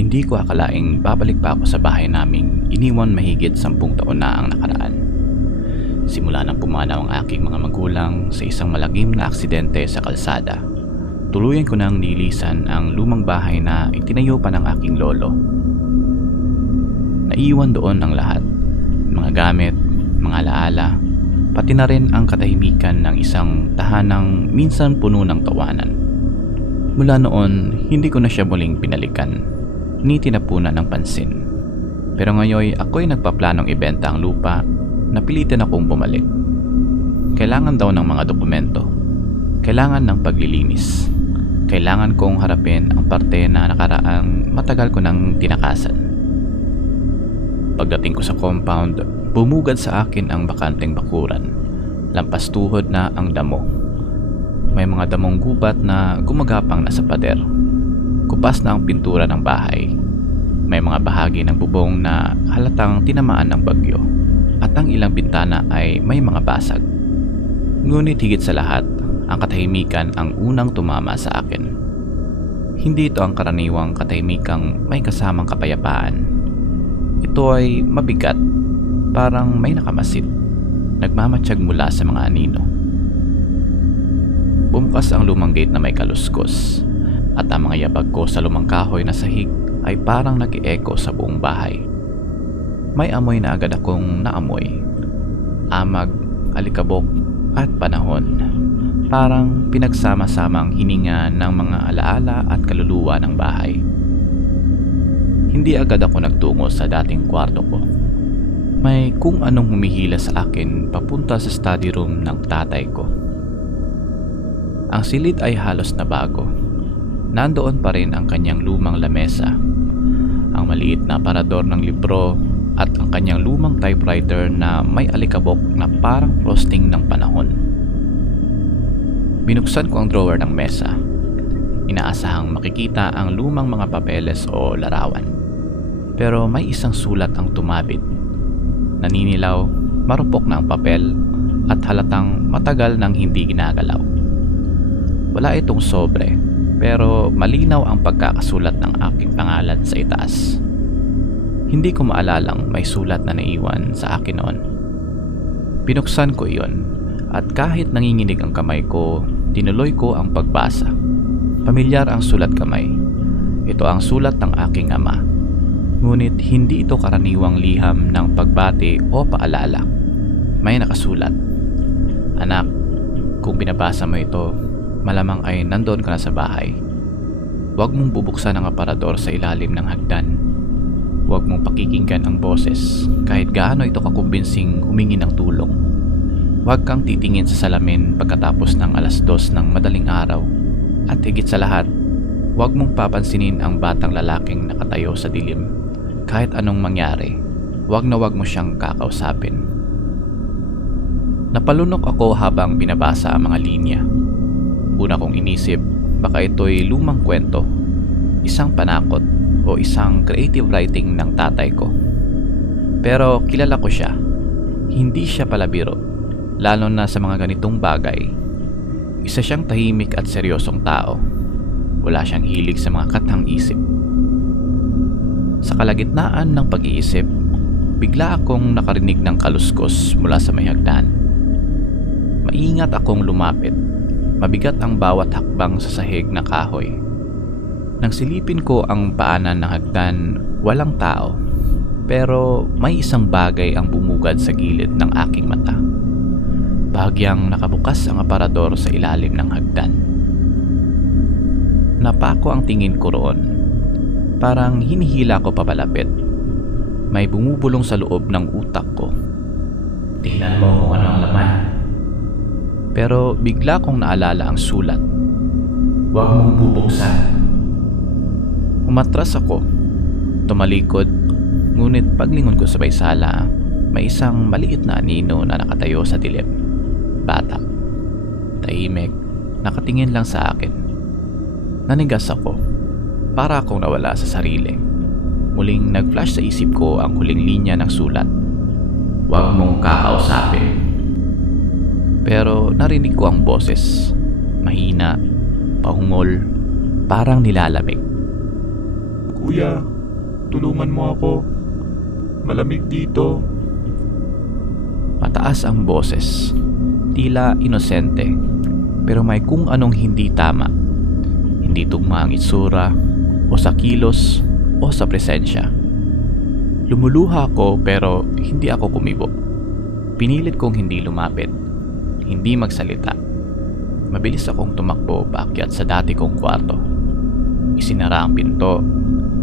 Hindi ko akalaing babalik pa ako sa bahay naming iniwan mahigit sampung taon na ang nakaraan. Simula nang pumanaw ang aking mga magulang sa isang malagim na aksidente sa kalsada. Tuluyan ko nang nilisan ang lumang bahay na itinayo pa ng aking lolo. Naiwan doon ang lahat. Mga gamit, mga alaala, pati na rin ang katahimikan ng isang tahanang minsan puno ng tawanan. Mula noon, hindi ko na siya muling pinalikan, ni tinapunan ng pansin. Pero ngayon ako'y nagpaplanong ibenta ang lupa, napilitan akong bumalik. Kailangan daw ng mga dokumento. Kailangan ng paglilinis. Kailangan kong harapin ang parte na nakaraang matagal ko nang tinakasan. Pagdating ko sa compound, bumugad sa akin ang bakanteng bakuran. Lampas tuhod na ang damo. May mga damong gubat na gumagapang nasa pader. Kupas na ang pintura ng bahay. May mga bahagi ng bubong na halatang tinamaan ng bagyo. At ang ilang bintana ay may mga basag. Ngunit higit sa lahat, ang katahimikan ang unang tumama sa akin. Hindi ito ang karaniwang katahimikang may kasamang kapayapaan. Ito ay mabigat, parang may nakamasid, nagmamatsyag mula sa mga anino. Bumukas ang lumang gate na may kaluskos at ang mga yabag ko sa lumang kahoy na sahig ay parang nag echo sa buong bahay. May amoy na agad akong naamoy. Amag, alikabok at panahon. Parang pinagsama-samang hininga ng mga alaala at kaluluwa ng bahay. Hindi agad ako nagtungo sa dating kwarto ko. May kung anong humihila sa akin papunta sa study room ng tatay ko. Ang silid ay halos na bago. Nandoon pa rin ang kanyang lumang lamesa, ang maliit na aparador ng libro at ang kanyang lumang typewriter na may alikabok na parang frosting ng panahon. Binuksan ko ang drawer ng mesa. Inaasahang makikita ang lumang mga papeles o larawan. Pero may isang sulat ang tumabit. Naninilaw, marupok na ang papel at halatang matagal nang hindi ginagalaw. Wala itong sobre pero malinaw ang pagkakasulat ng aking pangalan sa itaas. Hindi ko maalalang may sulat na naiwan sa akin noon. Binuksan ko iyon at kahit nanginginig ang kamay ko, tinuloy ko ang pagbasa. Pamilyar ang sulat kamay. Ito ang sulat ng aking ama. Ngunit hindi ito karaniwang liham ng pagbati o paalala. May nakasulat. Anak, kung binabasa mo ito, malamang ay nandoon ka na sa bahay. Huwag mong bubuksan ang aparador sa ilalim ng hagdan. Huwag mong pakikinggan ang boses kahit gaano ito kakumbinsing humingi ng tulong. Huwag kang titingin sa salamin pagkatapos ng alas dos ng madaling araw. At higit sa lahat, huwag mong papansinin ang batang lalaking nakatayo sa dilim. Kahit anong mangyari, huwag na huwag mo siyang kakausapin. Napalunok ako habang binabasa ang mga linya. Una kong inisip, baka ito'y lumang kwento, isang panakot o isang creative writing ng tatay ko. Pero kilala ko siya. Hindi siya pala biro, lalo na sa mga ganitong bagay. Isa siyang tahimik at seryosong tao. Wala siyang hilig sa mga katang isip. Sa kalagitnaan ng pag-iisip, bigla akong nakarinig ng kaluskos mula sa may hagdan. Maingat akong lumapit. Mabigat ang bawat hakbang sa sahig na kahoy. Nang silipin ko ang paanan ng hagdan, walang tao. Pero may isang bagay ang bumugad sa gilid ng aking mata. Bahagyang nakabukas ang aparador sa ilalim ng hagdan. Napako ang tingin ko roon. Parang hinihila ko papalapit. May bumubulong sa loob ng utak ko. Tingnan mo kung ano ang laman. Pero bigla kong naalala ang sulat. Huwag mong bubuksan. Umatras ako. Tumalikod. Ngunit paglingon ko sa may sala, may isang maliit na anino na nakatayo sa dilim. Bata. Tahimik. Nakatingin lang sa akin. Nanigas ako. Para akong nawala sa sarili. Muling nag-flash sa isip ko ang huling linya ng sulat. Huwag mong kakausapin. Pero narinig ko ang boses. Mahina, pahungol, parang nilalamig. Kuya, tulungan mo ako. Malamig dito. Mataas ang boses. Tila inosente. Pero may kung anong hindi tama. Hindi tugma ang itsura, o sa kilos, o sa presensya. Lumuluha ko pero hindi ako kumibo. Pinilit kong hindi lumapit, hindi magsalita. Mabilis akong tumakbo paakyat sa dati kong kwarto. Isinara ang pinto,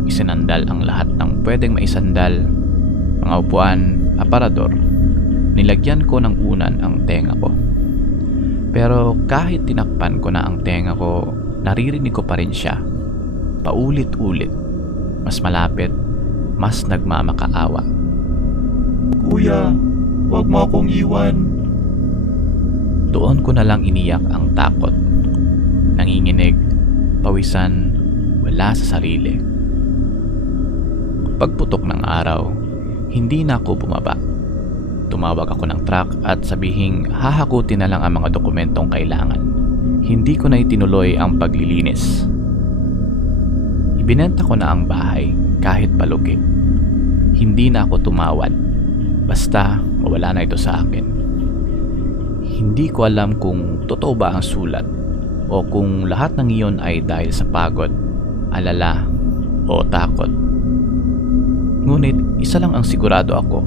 isinandal ang lahat ng pwedeng maisandal, mga upuan, aparador. Nilagyan ko ng unan ang tenga ko. Pero kahit tinakpan ko na ang tenga ko, naririnig ko pa rin siya. Paulit-ulit. Mas malapit, mas nagmamakaawa. Kuya, huwag mo akong iwan. Doon ko na lang iniyak ang takot. Nanginginig, pawisan, wala sa sarili. Pagputok ng araw, hindi na ako bumaba. Tumawag ako ng truck at sabihing hahakutin na lang ang mga dokumentong kailangan. Hindi ko na itinuloy ang paglilinis. Ibinenta ko na ang bahay kahit palugi. Hindi na ako tumawad. Basta mawala na ito sa akin. Hindi ko alam kung totoo ba ang sulat o kung lahat ng iyon ay dahil sa pagod, alala o takot. Ngunit isa lang ang sigurado ako.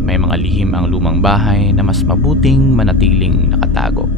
May mga lihim ang lumang bahay na mas mabuting manatiling nakatago.